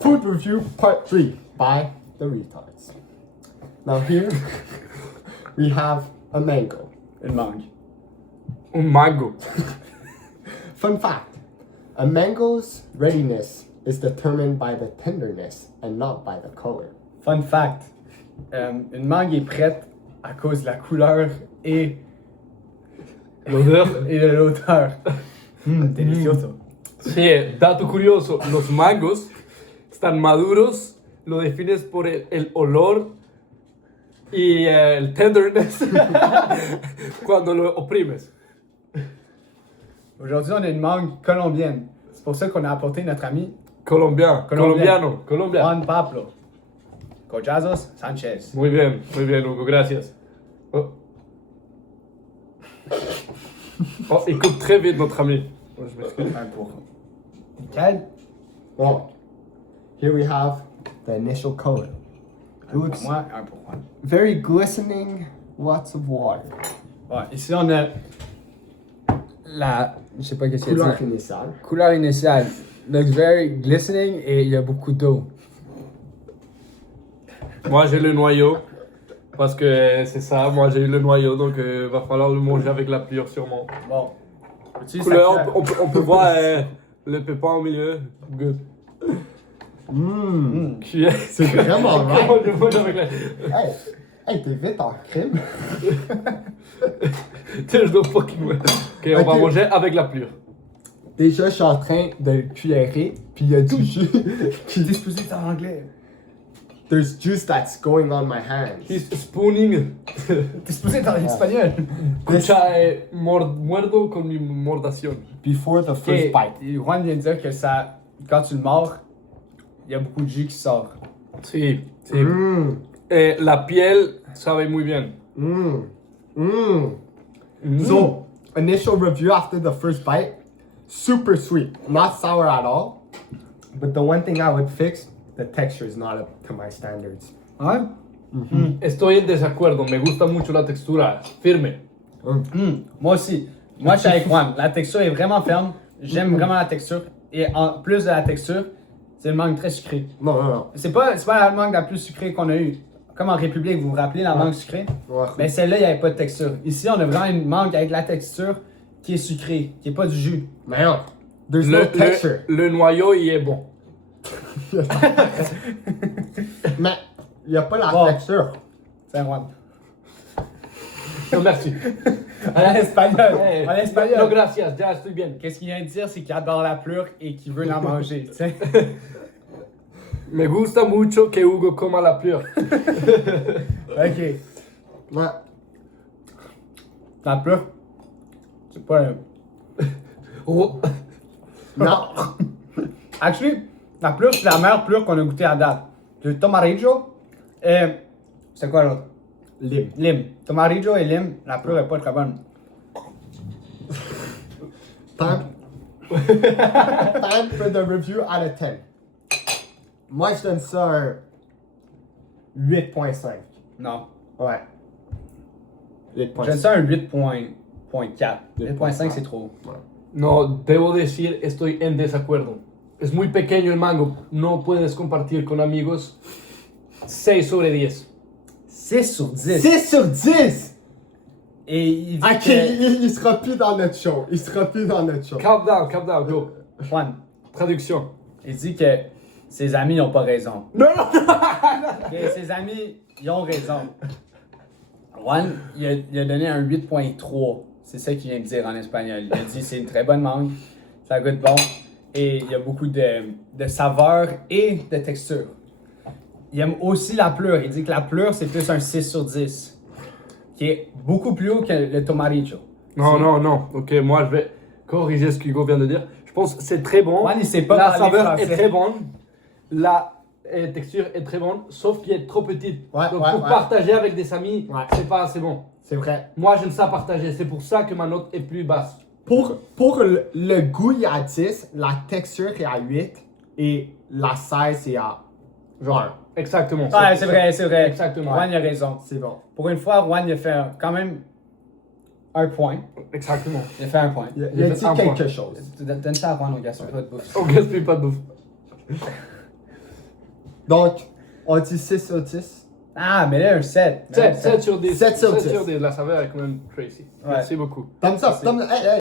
Food review part 3 by the retards. Now here we have a mango. Une mangue. Un mango. Fun fact, a mango's readiness is determined by the tenderness and not by the color. Fun fact. Une mangue est prête à cause de la couleur et L'odeur. de l'odeur. Delicioso. Sí, dato curioso, los mangos están maduros, lo defines por el olor y el tenderness cuando lo oprimes. Aujourd'hui, on a une mangue colombienne. C'est pour ça qu'on a apporté notre ami Colombiano. Juan Pablo Collazos Sanchez. Muy bien, Hugo, gracias. Oh. Oh, il coupe très vite notre ami. Oh, je m'excuse. Un pour Nickel. Well, here we have the initial color. Un pour moi, un pour Juan. Very glistening, lots of water. Ouais, ici, on a la... Je sais pas qu'est-ce qu'il y a Couleur dit. initiale. Couleur initiale. Looks very glistening et il y a beaucoup d'eau. Moi j'ai le noyau, parce que c'est ça, moi j'ai eu le noyau, donc va falloir le manger avec la pluie sûrement. Bon. Peux-tu Couleur, sacrer- on peut voir le pépin au milieu. Good. Qui est... C'est vraiment right. Comment je mange avec la... Hey, t'es vite en crime. There's no fucking way. Ok, on va Ok. manger avec la pluie. Déjà, je suis en train de le cuillerrer, puis il y a du jus. T'es supposé être en anglais. There's juice that's going on my hands. He's spooning. T'es supposé être en espagnol. Muerdo con mi mordación. Before the first Ok, bite. et Juan vient de dire que ça, quand tu le mords, il y a beaucoup de jus qui sort. Sí, sí. Mmm. La piel sabe muy bien. Mmm. Mmm. So, initial review after the first bite. Super sweet. Not sour at all. But the one thing I would fix, the texture is not up to my standards. Ouais? Estoy en desacuerdo, me gusta mucho la textura, firme. Moi aussi. Moi, je suis avec Juan. La texture est vraiment ferme. J'aime vraiment la texture. Et en plus de la texture, c'est une mangue très sucrée. Non. C'est pas la mangue la plus sucrée qu'on a eue. Comme en République, vous vous rappelez la mangue sucrée? Ouais. Mais celle-là, il n'y avait pas de texture. Ici, on a vraiment une mangue avec la texture qui est sucrée, qui n'est pas du jus. Mais non. There's no texture. Le noyau, il est bon. Mais il n'y a pas la Bon. texture. C'est Juan. No, merci. En espagnol. Hey, En espagnol. No, gracias, ya estoy bien. Qu'est-ce qu'il vient de dire, c'est qu'il adore la pleure et qu'il veut la manger, tu sais. Me gusta mucho que Hugo coma la pluie. Ok. Ouais. La pleure, c'est pas un... Oh. Non. Actually, la pleure, c'est la meilleure pleure qu'on a goûtée à date. Le tomarillo et... C'est quoi l'autre? Lime. Lime. Tomarillo et lime, la pleure est pas très bonne. Time. Time for the review out of 10. Moi, je donne ça un 8.5. Non. Ouais. J'aime 8.5. ça un 8.4. 8.5 c'est trop. No, debo decir, estoy en desacuerdo. Es muy pequeño el mango, no puedes compartir con amigos. 6 sobre 10. 6 sur 10. 6 sur 10! Et il dit Ok, que... il sera plus dans notre show. Il sera plus dans notre show. Calm down, go. Juan, Traduction. il dit que ses amis n'ont pas raison. Non. Que ses amis, ils ont raison. Juan, il a donné un 8.3. C'est ça qu'il vient de dire en espagnol. Il a dit c'est une très bonne mangue, ça goûte bon et il y a beaucoup de saveur et de texture. Il aime aussi la pleure. Il dit que la pleure, c'est plus un 6 sur 10. Qui est beaucoup plus haut que le tomarillo. Non. Ok, moi je vais corriger ce qu'Hugo vient de dire. Je pense que c'est très bon. Juan, il sait pas La parler saveur français. est très bonne. La texture est très bonne, sauf qu'il est trop petite. Ouais, Donc ouais, pour ouais. partager avec des amis, Ouais. c'est pas assez bon. C'est vrai. Moi j'aime ça partager, c'est pour ça que ma note est plus basse. Pour le goût, il est à 10, la texture est à 8 et la size est à genre. Exactement. Ouais, c'est vrai. Exactement. Juan, il a raison. C'est bon. Pour une fois, Juan, il a fait quand même un point. Exactement. Il a fait un point. Il a Il a dit fait un quelque point. chose. Donne ça à Juan, on gaspille pas de bouffe. On gaspille pas de bouffe. Donc, on dit 6 sur 10. Ah, mais là, un 7. 7 sur 10. 7 sur 10. La saveur est quand même crazy. Ouais. Merci beaucoup. Thumbs up, thumbs up. Hey, hey.